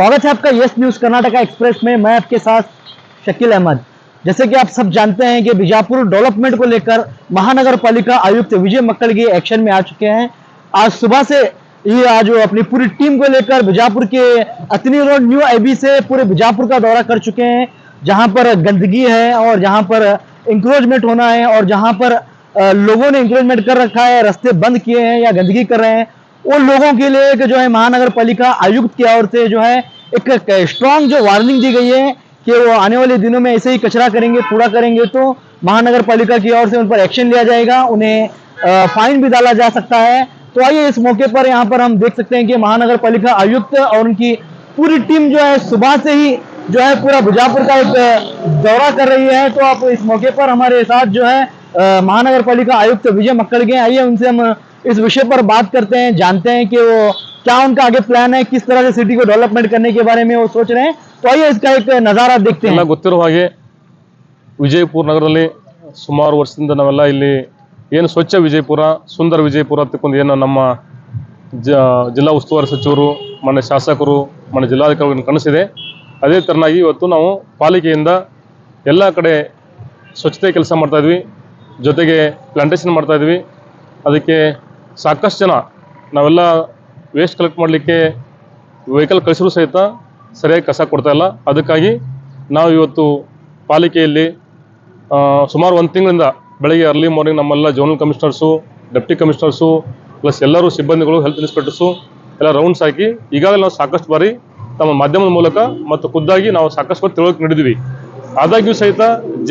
स्वागत है आपका यस न्यूज कर्नाटका एक्सप्रेस में। मैं आपके साथ शकील अहमद। जैसे कि आप सब जानते हैं कि बीजापुर डेवलपमेंट को लेकर महानगर पालिका आयुक्त विजय मक्कड़गी एक्शन में आ चुके हैं। आज सुबह से ये आज वो अपनी पूरी टीम को लेकर बीजापुर के अतनी रोड न्यू आईबी से पूरे बीजापुर का दौरा कर चुके हैं, जहां पर गंदगी है और जहां पर इंक्रोचमेंट होना है और जहां पर लोगों ने इंक्रोचमेंट कर रखा है, रास्ते बंद किए हैं या गंदगी कर रहे हैं, उन लोगों के लिए एक जो है महानगर पालिका आयुक्त की ओर से जो है एक स्ट्रॉन्ग जो वार्निंग दी गई है कि वो आने वाले दिनों में ऐसे ही कचरा करेंगे, कूड़ा करेंगे तो महानगर पालिका की ओर से उन पर एक्शन लिया जाएगा, उन्हें फाइन भी डाला जा सकता है। तो आइए इस मौके पर यहाँ पर हम देख सकते हैं कि महानगर पालिका आयुक्त और उनकी पूरी टीम जो है सुबह से ही जो है पूरा बीजापुर का एक दौरा कर रही है। तो आप इस मौके पर हमारे साथ जो है महानगर पालिका आयुक्त विजय मक्कड़गी, आइए उनसे हम इस विषय पर बात करते हैं, जानते हैं कि वो क्या उनका आगे प्लान है, किस तरह से सिटी को डेवलपमेंट करने के बारे में वो सोच रहे हैं। तो आइए इसका एक नजारा देखते हैं। ಗೊತ್ತಿರುವ ಹಾಗೆ ವಿಜಯಪುರ ನಗರದಲ್ಲಿ ಸುಮಾರು ವರ್ಷದಿಂದ ನಾವೆಲ್ಲ ಇಲ್ಲಿ ಏನು ಸ್ವಚ್ಛ ವಿಜಯಪುರ ಸುಂದರ ವಿಜಯಪುರ ಅಂತಕೊಂಡು ಏನು ನಮ್ಮ ಜಿಲ್ಲಾ ಉಸ್ತುವಾರಿ ಸಚಿವರು ಮಾನ್ಯ ಶಾಸಕರು ಮಾನ್ಯ ಜಿಲ್ಲಾಧಿಕಾರಿಗಳು ಕನಸಿದೆ, ಅದೇ ತರನಾಗಿ ಇವತ್ತು ನಾವು ಪಾಲಿಕೆಯಿಂದ ಎಲ್ಲ ಕಡೆ ಸ್ವಚ್ಛತೆ ಕೆಲಸ ಮಾಡ್ತಾ ಇದ್ವಿ, ಜೊತೆಗೆ ಪ್ಲಾಂಟೇಶನ್ ಮಾಡ್ತಾ ಇದ್ವಿ। ಅದಕ್ಕೆ ಸಾಕಷ್ಟು ಜನ ನಾವೆಲ್ಲ ವೇಸ್ಟ್ ಕಲೆಕ್ಟ್ ಮಾಡಲಿಕ್ಕೆ ವೆಹಿಕಲ್ ಕಳಿಸಿದ್ರು ಸಹಿತ ಸರಿಯಾಗಿ ಕಸ ಕೊಡ್ತಾ ಇಲ್ಲ। ಅದಕ್ಕಾಗಿ ನಾವು ಇವತ್ತು ಪಾಲಿಕೆಯಲ್ಲಿ ಸುಮಾರು ಒಂದು ತಿಂಗಳಿಂದ ಬೆಳಗ್ಗೆ ಅರ್ಲಿ ಮಾರ್ನಿಂಗ್ ನಮ್ಮೆಲ್ಲ zonal commissioners, deputy commissioners plus ಎಲ್ಲರೂ ಸಿಬ್ಬಂದಿಗಳು, ಹೆಲ್ತ್ ಇನ್ಸ್ಪೆಕ್ಟರ್ಸು ಎಲ್ಲ ರೌಂಡ್ಸ್ ಹಾಕಿ ಈಗಾಗಲೇ ನಾವು ಸಾಕಷ್ಟು ಬಾರಿ ತಮ್ಮ ಮಾಧ್ಯಮದ ಮೂಲಕ ಮತ್ತು ಖುದ್ದಾಗಿ ನಾವು ಸಾಕಷ್ಟು ಬಾರಿ ತಿಳುವಳಿಕೆ ನೀಡಿದ್ವಿ। ಆದಾಗ್ಯೂ ಸಹಿತ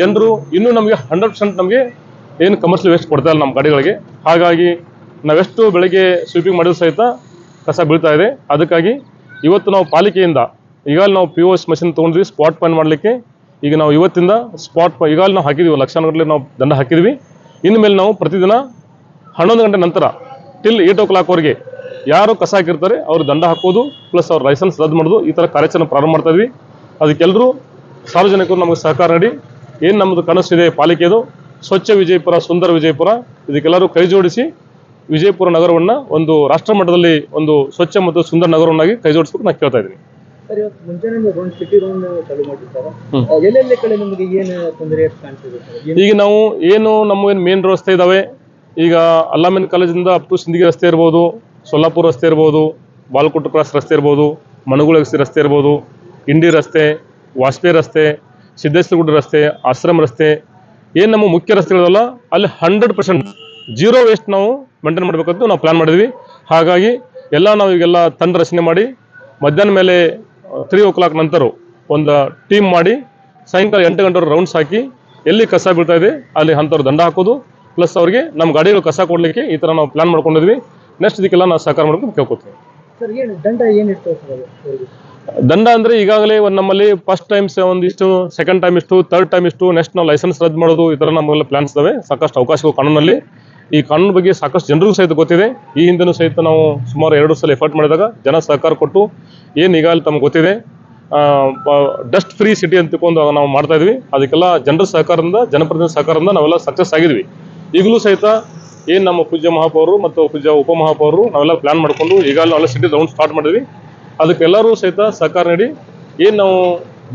ಜನರು ಇನ್ನೂ ನಮಗೆ 100% ನಮಗೆ ಏನು ಕಮರ್ಷಿಯಲ್ ವೇಸ್ಟ್ ಕೊಡ್ತಾ ಇಲ್ಲ ನಮ್ಮ ಗಾಡಿಗಳಿಗೆ। ಹಾಗಾಗಿ ನಾವೆಷ್ಟು ಬೆಳಗ್ಗೆ ಸ್ವೀಪಿಂಗ್ ಮಾಡಿದ್ರು ಸಹಿತ ಕಸ ಬೀಳ್ತಾ ಇದೆ। ಅದಕ್ಕಾಗಿ ಇವತ್ತು ನಾವು ಪಾಲಿಕೆಯಿಂದ ಈಗಾಗಲೇ ನಾವು POS ಮಷಿನ್ ತೊಗೊಂಡ್ವಿ ಸ್ಪಾಟ್ ಪಾಯಿಂಟ್ ಮಾಡಲಿಕ್ಕೆ। ಈಗ ನಾವು ಇವತ್ತಿಂದ ಸ್ಪಾಟ್ ಈಗಾಗಲೇ ನಾವು ಹಾಕಿದ್ವಿ, ಲಕ್ಷಾನುಗಟ್ಟಲೆ ನಾವು ದಂಡ ಹಾಕಿದ್ವಿ। ಇನ್ಮೇಲೆ ನಾವು ಪ್ರತಿದಿನ 11 ಗಂಟೆ ನಂತರ ಟಿಲ್ 8 o'clock ವರೆಗೆ ಯಾರು ಕಸ ಹಾಕಿರ್ತಾರೆ ಅವ್ರು ದಂಡ ಹಾಕೋದು ಪ್ಲಸ್ ಅವ್ರ ಲೈಸೆನ್ಸ್ ರದ್ದು ಮಾಡೋದು, ಈ ಥರ ಕಾರ್ಯಾಚರಣೆ ಪ್ರಾರಂಭ ಮಾಡ್ತಾ ಇದ್ವಿ। ಅದಕ್ಕೆಲ್ಲರೂ ಸಾರ್ವಜನಿಕರು ನಮಗೆ ಸಹಕಾರ ನೀಡಿ ಏನು ನಮ್ಮದು ಕನಸಿದೆ ಪಾಲಿಕೆದು ಸ್ವಚ್ಛ ವಿಜಯಪುರ ಸುಂದರ ವಿಜಯಪುರ, ಇದಕ್ಕೆಲ್ಲರೂ ಕೈ ಜೋಡಿಸಿ ವಿಜಯಪುರ ನಗರವನ್ನು ಒಂದು ರಾಷ್ಟ್ರ ಮಟ್ಟದಲ್ಲಿ ಒಂದು ಸ್ವಚ್ಛ ಮತ್ತು ಸುಂದರ ನಗರವನ್ನಾಗಿ ಕೈ ಜೋಡಿಸಬೇಕು ನಾನು ಕೇಳ್ತಾ ಇದ್ದೀನಿ। ಸರ್, ಇವತ್ತು ಮುಂಚೆನೇ ರೌಂಡ್ ಸಿಟಿ ರೌಂಡ್ ಚಾಲೂ ಮಾಡಿರ್ತಾರೆ, ಎಲ್ಲೆಲ್ಲಿ ಕಡೆ ನಿಮಗೆ ಏನು ತೊಂದರೆ ಕಾಣ್ತಿದೆ ಸರ್? ಈಗ ನಾವು ಏನು ನಮ್ಮ ಏನು ಮೇನ್ ರಸ್ತೆ ಇದಾವೆ, ಈಗ ಅಲ್ಲಾಮಿನ್ ಕಾಲೇಜಿಂದ ಅಪ್ ಟು ಸಿಂದಗಿ ರಸ್ತೆ ಇರ್ಬೋದು, ಸೊಲ್ಲಾಪುರ ರಸ್ತೆ ಇರ್ಬೋದು, ಬಾಲ್ಕೋಟ್ ಕ್ರಾಸ್ ರಸ್ತೆ ಇರ್ಬೋದು, ಮಣಗುಳ ರಸ್ತೆ ಇರ್ಬೋದು, ಇಂಡಿ ರಸ್ತೆ, ವಾಜಪೇಯಿ ರಸ್ತೆ, ಸಿದ್ದೇಶ್ವರ ಗುಡ್ಡ ರಸ್ತೆ, ಆಶ್ರಮ ರಸ್ತೆ, ಏನು ನಮ್ಮ ಮುಖ್ಯ ರಸ್ತೆಗಳಲ್ಲ ಅಲ್ಲಿ 100% ಜೀರೋ ವೇಸ್ಟ್ ನಾವು ಮೇಂಟೈನ್ ಮಾಡಬೇಕಂತ ನಾವು ಪ್ಲಾನ್ ಮಾಡಿದ್ವಿ। ಹಾಗಾಗಿ ಎಲ್ಲ ನಾವು ಈಗೆಲ್ಲ ತಂಡ ರಚನೆ ಮಾಡಿ ಮಧ್ಯಾಹ್ನ ಮೇಲೆ 3 o'clock ನಂತರ ಒಂದು ಟೀಮ್ ಮಾಡಿ ಸಾಯಂಕಾಲ 8 ಗಂಟೆ ರೌಂಡ್ಸ್ ಹಾಕಿ ಎಲ್ಲಿ ಕಸ ಬೀಳ್ತಾ ಇದೆ ಅಲ್ಲಿ ಅಂಥವ್ರು ದಂಡ ಹಾಕೋದು ಪ್ಲಸ್ ಅವ್ರಿಗೆ ನಮ್ಮ ಗಾಡಿಗಳು ಕಸ ಕೊಡಲಿಕ್ಕೆ ಈ ಥರ ನಾವು ಪ್ಲಾನ್ ಮಾಡ್ಕೊಂಡಿದ್ವಿ। ನೆಕ್ಸ್ಟ್ ಇದಕ್ಕೆಲ್ಲ ನಾವು ಸಹಕಾರ ಮಾಡ್ಕೊಂಡು ಕೇಳ್ಕೊತೀವಿ ಸರ್। ಏನು ದಂಡ ಏನಿರ್ತದೆ ಸರ್? ದಂಡ ಅಂದರೆ ಈಗಾಗಲೇ ನಮ್ಮಲ್ಲಿ ಫಸ್ಟ್ ಟೈಮ್ಸ್ ಒಂದಿಷ್ಟು, ಸೆಕೆಂಡ್ ಟೈಮ್ ಇಷ್ಟು, ಥರ್ಡ್ ಟೈಮ್ ಇಷ್ಟು, ನೆಕ್ಸ್ಟ್ ನಾವು ಲೈಸೆನ್ಸ್ ರದ್ದು ಮಾಡೋದು, ಈ ಥರ ನಮ್ಮೆಲ್ಲ ಪ್ಲಾನ್ಸ್ ಇದಾವೆ। ಸಾಕಷ್ಟು ಅವಕಾಶಗಳು ಕಾನೂನಲ್ಲಿ, ಈ ಕಾನೂನು ಬಗ್ಗೆ ಸಾಕಷ್ಟು ಜನರಿಗೂ ಸಹಿತ ಗೊತ್ತಿದೆ। ಈ ಹಿಂದೆನೂ ಸಹಿತ ನಾವು ಸುಮಾರು 2 ಸಲ ಎಫರ್ಟ್ ಮಾಡಿದಾಗ ಜನ ಸಹಕಾರ ಕೊಟ್ಟು ಏನು ಈಗಾಗಲೇ ತಮ್ಗೆ ಗೊತ್ತಿದೆ ಡಸ್ಟ್ ಫ್ರೀ ಸಿಟಿ ಅಂತಕೊಂಡು ನಾವು ಮಾಡ್ತಾ ಇದ್ವಿ। ಅದಕ್ಕೆಲ್ಲ ಜನರ ಸಹಕಾರದಿಂದ, ಜನಪ್ರತಿನಿಧಿ ಸಹಕಾರದಿಂದ ನಾವೆಲ್ಲ ಸಕ್ಸಸ್ ಆಗಿದ್ವಿ। ಈಗಲೂ ಸಹಿತ ಏನು ನಮ್ಮ ಪೂಜ್ಯ ಮಹಾಪೌರರು ಮತ್ತು ಪೂಜ್ಯ ಉಪಮಹಾಪೌರರು ನಾವೆಲ್ಲ ಪ್ಲಾನ್ ಮಾಡಿಕೊಂಡು ಈಗಾಗಲೇ ನಾವೆಲ್ಲ ಸಿಟಿ ರೌಂಡ್ ಸ್ಟಾರ್ಟ್ ಮಾಡಿದ್ವಿ। ಅದಕ್ಕೆಲ್ಲರೂ ಸಹಿತ ಸಹಕಾರ ನೀಡಿ ಏನು ನಾವು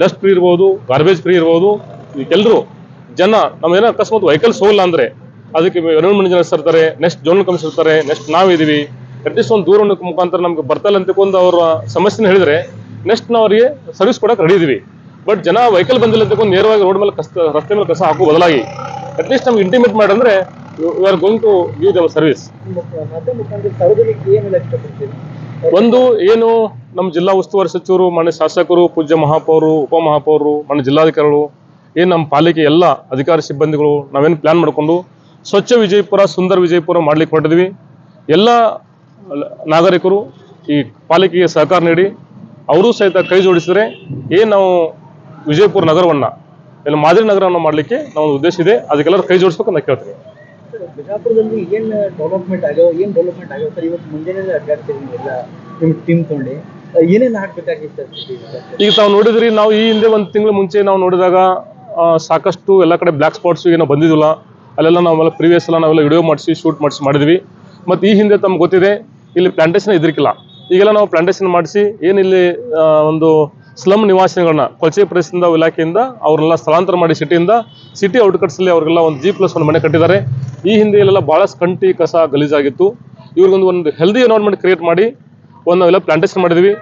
ಡಸ್ಟ್ ಫ್ರೀ ಇರ್ಬೋದು, ಗಾರ್ಬೇಜ್ ಫ್ರೀ ಇರ್ಬೋದು, ಇದಕ್ಕೆಲ್ಲರೂ ಜನ ನಮ್ಮೇನೋ ಅಕಸ್ಮಾತ್ ವೆಹಿಕಲ್ಸ್ ಹೋಗಲ್ಲ ಅಂದರೆ ಅದಕ್ಕೆ ಎನ್ವಿರಾನ್ಮೆಂಟ್ ಇಂಜಿನಿಯರ್ಸ್ ಇರ್ತಾರೆ, ನೆಕ್ಸ್ಟ್ ಝೋನಲ್ ಕಮಿಷನರ್ ಇರ್ತಾರೆ, ನೆಕ್ಸ್ಟ್ ನಾವಿದ್ದೀವಿ, ಅಟ್ಲೀಸ್ಟ್ ಒಂದು ದೂರ ಮುಖಾಂತರ ನಮ್ಗೆ ಬರ್ತಾಯಿಲ್ಲ ಅಂತಕೊಂಡು ಅವರ ಸಮಸ್ಯೆನ ಹೇಳಿದರೆ ನೆಕ್ಸ್ಟ್ ನಾವು ಅವರಿಗೆ ಸರ್ವಿಸ್ ಕೊಡೋಕೆ ರೆಡಿ ಇದ್ದೀವಿ। ಬಟ್ ಜನ ವೆಹಿಕಲ್ ಬಂದಿಲ್ಲ ಅಂತಕೊಂಡು ನೇರವಾಗಿ ರೋಡ್ ಮೇಲೆ ರಸ್ತೆ ಮೇಲೆ ಕಸ ಹಾಕೋ ಬದಲಾಗಿ ಅಟ್ಲೀಸ್ಟ್ ನಮ್ಗೆ ಇಂಟಿಮೇಟ್ ಮಾಡಂದ್ರೆ we are going to give them service. ಒಂದು ಏನು ನಮ್ಮ ಜಿಲ್ಲಾ ಉಸ್ತುವಾರಿ ಸಚಿವರು, ಮಾನ್ಯ ಶಾಸಕರು, ಪೂಜ್ಯ ಮಹಾಪೌರರು, ಉಪಮಹಾಪೌರರು, ಮಾನ್ಯ ಜಿಲ್ಲಾಧಿಕಾರಿಗಳು, ಏನು ನಮ್ಮ ಪಾಲಿಕೆ ಎಲ್ಲ ಅಧಿಕಾರಿ ಸಿಬ್ಬಂದಿಗಳು ನಾವೇನು ಪ್ಲಾನ್ ಮಾಡಿಕೊಂಡು ಸ್ವಚ್ಛ ವಿಜಯಪುರ ಸುಂದರ ವಿಜಯಪುರ ಮಾಡ್ಲಿಕ್ಕೆ ಹೊರಟಿದ್ವಿ। ಎಲ್ಲ ನಾಗರಿಕರು ಈ ಪಾಲಿಕೆಗೆ ಸಹಕಾರ ನೀಡಿ ಅವರು ಸಹಿತ ಕೈ ಜೋಡಿಸಿದರೆ ಏನು ನಾವು ವಿಜಯಪುರ ನಗರವನ್ನು ಎಲ್ಲ ಮಾದರಿ ನಗರವನ್ನು ಮಾಡಲಿಕ್ಕೆ ನಾವು ಉದ್ದೇಶ ಇದೆ। ಅದಕ್ಕೆಲ್ಲರೂ ಕೈ ಜೋಡಿಸ್ಬೇಕು ಅಂತ ಕೇಳ್ತೀನಿ। ಬಿಜಾಪುರದಲ್ಲಿ ಏನು ಡೆವಲಪ್ಮೆಂಟ್ ಆಗ್ಯಾವ ಸರ್? ಇವತ್ತು ಮುಂಜಾನೆ ಅಡ್ಡಾಡ್ತೀವಿ ಎಲ್ಲ ನಿಮ್ಮ ಟೀಮ್ ತೊಗೊಂಡು, ಏನೇನು ಹಾಕ್ಬೇಕಾಗಿತ್ತು ಸರ್? ಈಗ ತಾವು ನೋಡಿದ್ರಿ, ನಾವು ಈ ಹಿಂದೆ ಒಂದು ತಿಂಗಳ ಮುಂಚೆ ನಾವು ನೋಡಿದಾಗ ಸಾಕಷ್ಟು ಎಲ್ಲ ಕಡೆ ಬ್ಲ್ಯಾಕ್ ಸ್ಪಾಟ್ಸ್ ಏನೋ ಬಂದಿದ್ದಿಲ್ಲ, ಅಲ್ಲೆಲ್ಲ ನಾವೆಲ್ಲ ಪ್ರೀವಿಯಸ್ ಎಲ್ಲ ನಾವೆಲ್ಲ ವಿಡಿಯೋ ಮಾಡಿಸಿ ಶೂಟ್ ಮಾಡಿದ್ವಿ। ಮತ್ತು ಈ ಹಿಂದೆ ತಮ್ಗೆ ಗೊತ್ತಿದೆ ಇಲ್ಲಿ ಪ್ಲಾಂಟೇಶನ್ ಇದ್ರಿಕಿಲ್ಲ, ಈಗೆಲ್ಲ ನಾವು ಪ್ಲಾಂಟೇಶನ್ ಮಾಡಿಸಿ ಏನಿಲ್ಲಿ ಒಂದು ಸ್ಲಮ್ ನಿವಾಸಿಗಳನ್ನ ಕೊಳಚೆ ಪ್ರದೇಶದಿಂದ ಇಲಾಖೆಯಿಂದ ಅವ್ರನ್ನೆಲ್ಲ ಸ್ಥಳಾಂತರ ಮಾಡಿ ಸಿಟಿ ಔಟ್ಕಟ್ಸಲ್ಲಿ ಅವ್ರಿಗೆಲ್ಲ ಒಂದು G+1 ಮನೆ ಕಟ್ಟಿದ್ದಾರೆ. ಈ ಹಿಂದೆ ಇಲ್ಲೆಲ್ಲ ಭಾಳಷ್ಟು ಕಂಟಿ ಕಸ ಗಲೀಜಾಗಿತ್ತು. ಇವ್ರಿಗೊಂದು ಹೆಲ್ದಿ ಎನ್ವೈರನ್ಮೆಂಟ್ ಕ್ರಿಯೇಟ್ ಮಾಡಿ ನಾವೆಲ್ಲ ಪ್ಲಾಂಟೇಶನ್ ಮಾಡಿದ್ವಿ.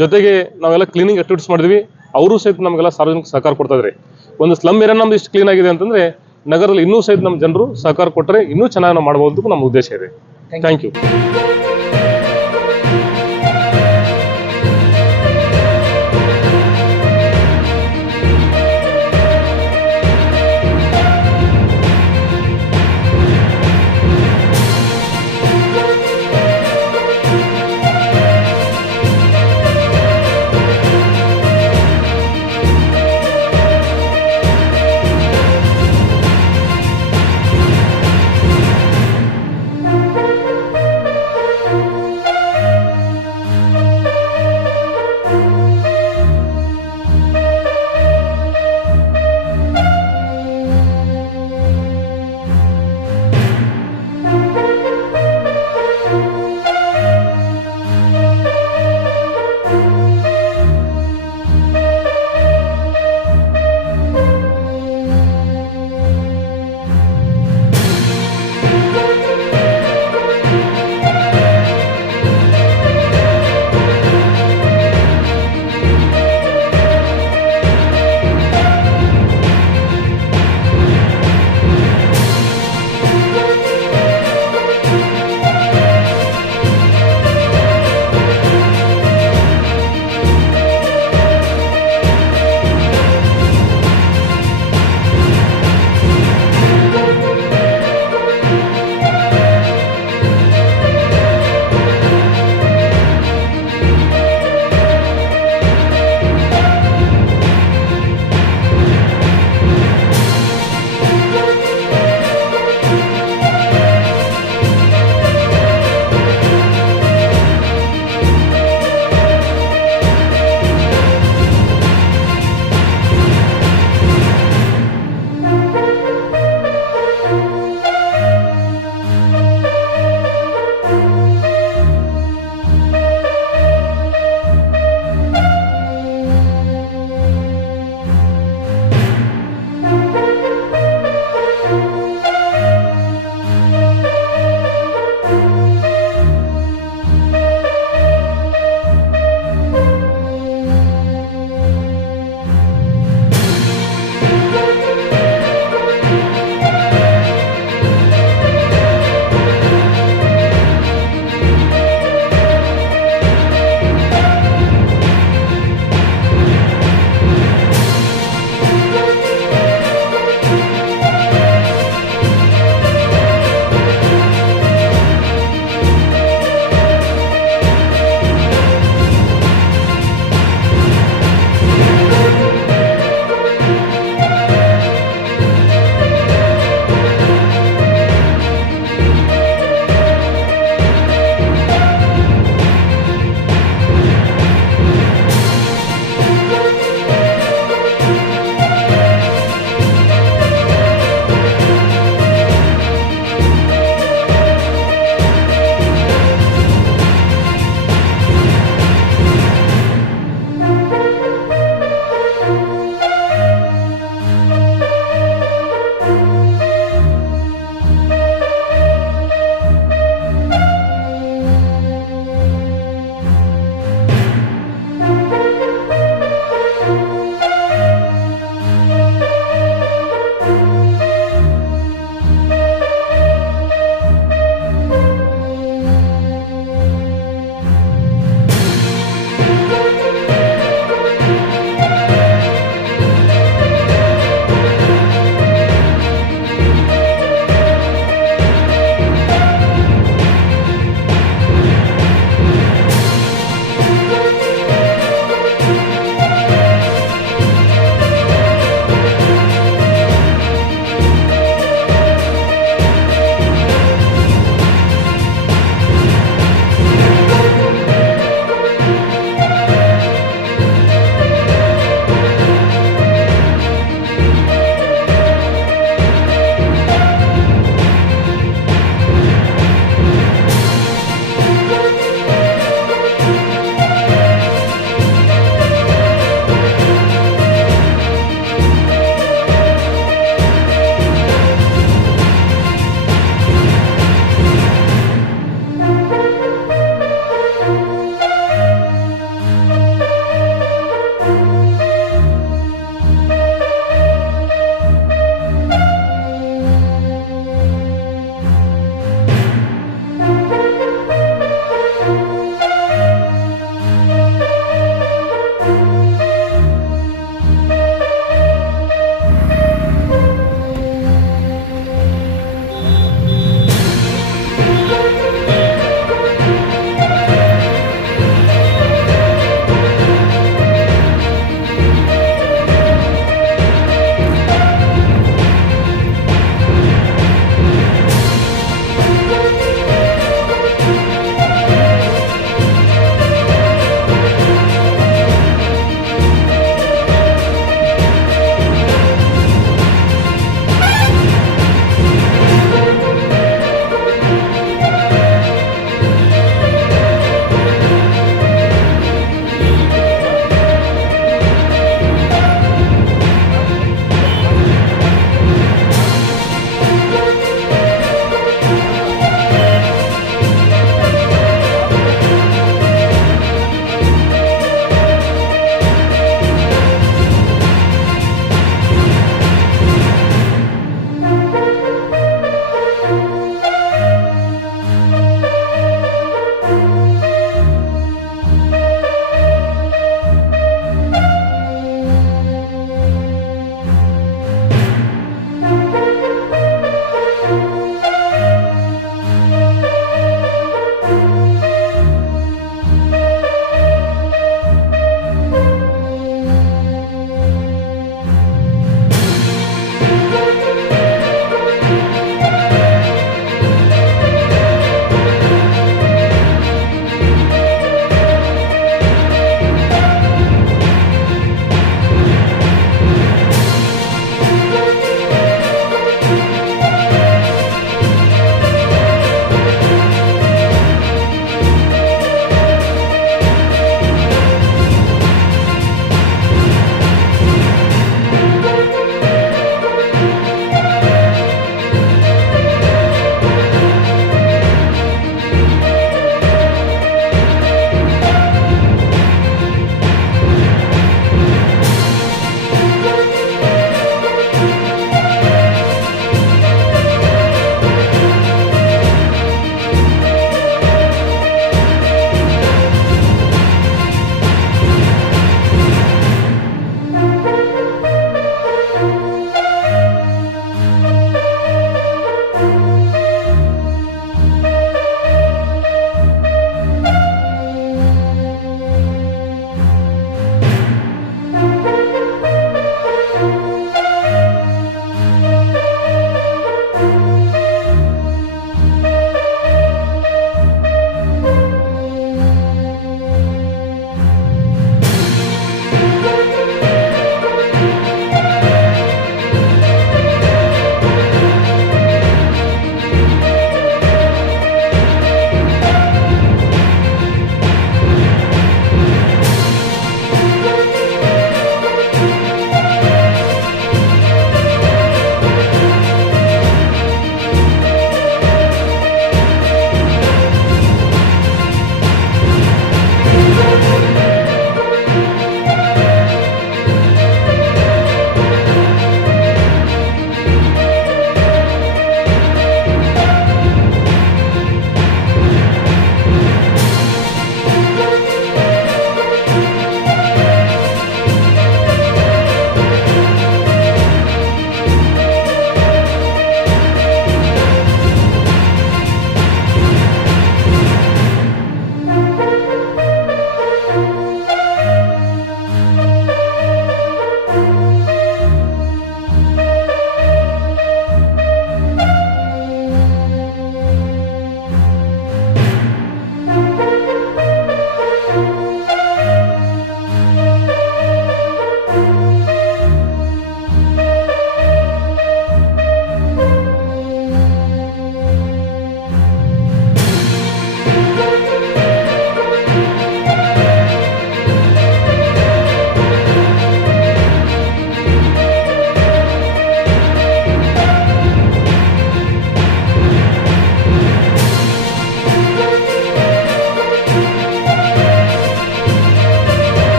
ಜೊತೆಗೆ ನಾವೆಲ್ಲ ಕ್ಲೀನಿಂಗ್ ಆಕ್ಟಿವಿಟೀಸ್ ಮಾಡಿದ್ವಿ. ಅವರು ಸಹಿತ ನಮಗೆಲ್ಲ ಸಾರ್ವಜನಿಕ ಸಹಕಾರ ಕೊಡ್ತಾ ಇದ್ದಾರೆ. ಒಂದು ಸ್ಲಮ್ ಏರಿಯಾ ನಮ್ದು ಇಷ್ಟು ಕ್ಲೀನ್ ಆಗಿದೆ ಅಂತಂದ್ರೆ ನಗರದಲ್ಲಿ ಇನ್ನೂ ಸಹಿತ ನಮ್ಮ ಜನರು ಸಹಕಾರ ಕೊಟ್ಟರೆ ಇನ್ನೂ ಚೆನ್ನಾಗಿ ನಾವು ಮಾಡಬಹುದು ನಮ್ಮ ಉದ್ದೇಶ ಇದೆ. Thank you.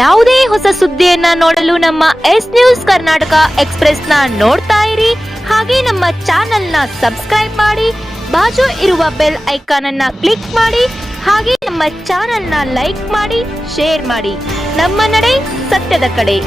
ಯಾವುದೇ ಹೊಸ ಸುದ್ದಿಯನ್ನ ನೋಡಲು ನಮ್ಮ ಎಸ್ ನ್ಯೂಸ್ ಕರ್ನಾಟಕ ಎಕ್ಸ್ಪ್ರೆಸ್ ನ ನೋಡ್ತಾ ಇರಿ. ಹಾಗೆ ನಮ್ಮ ಚಾನೆಲ್ ನ ಸಬ್ಸ್ಕ್ರೈಬ್ ಮಾಡಿ, ಬಾಜು ಇರುವ ಬೆಲ್ ಐಕಾನ್ ಅನ್ನ ಕ್ಲಿಕ್ ಮಾಡಿ. ಹಾಗೆ ನಮ್ಮ ಚಾನೆಲ್ ನ ಲೈಕ್ ಮಾಡಿ, ಶೇರ್ ಮಾಡಿ. ನಮ್ಮ ನಡೆ ಸತ್ಯದ ಕಡೆ.